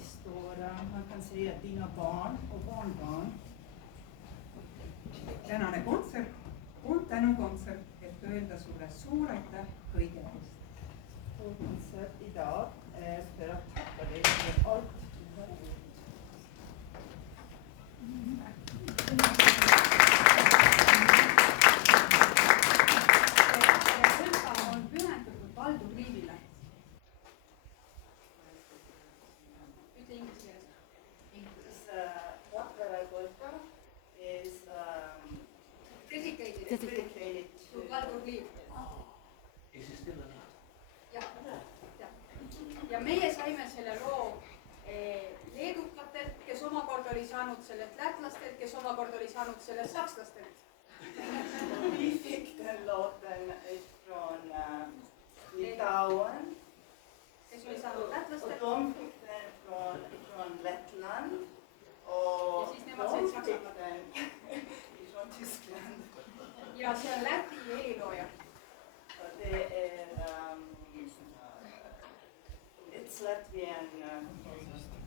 stora, man kan säga dina barn och barnbarn. Tänane kontsert on tänukontsert, et öelda sulle suur aitäh kõige eest. Vår konsert idag är för att tacka dig för allt du har gjort. Sõna on pühendatud Valdur Liivile. Ütle inglise keeles. Rakvere Golka is dedicated to Valdur Liiv. Is he still alive? Ja meie saime selle loo leedukatelt, kes omakorda oli saanud sellest lätlastelt, kes omakorda oli saanud sellest sakslastelt. Vi fick den låten från Litauen. Kes oli saanud lätlastelt. Och de fick den från Lettland. Och ja siis nemad said de fick Saksamaalt. den från Tyskland. Ja see on Läti helilooja. Och det är it's Latvian composer.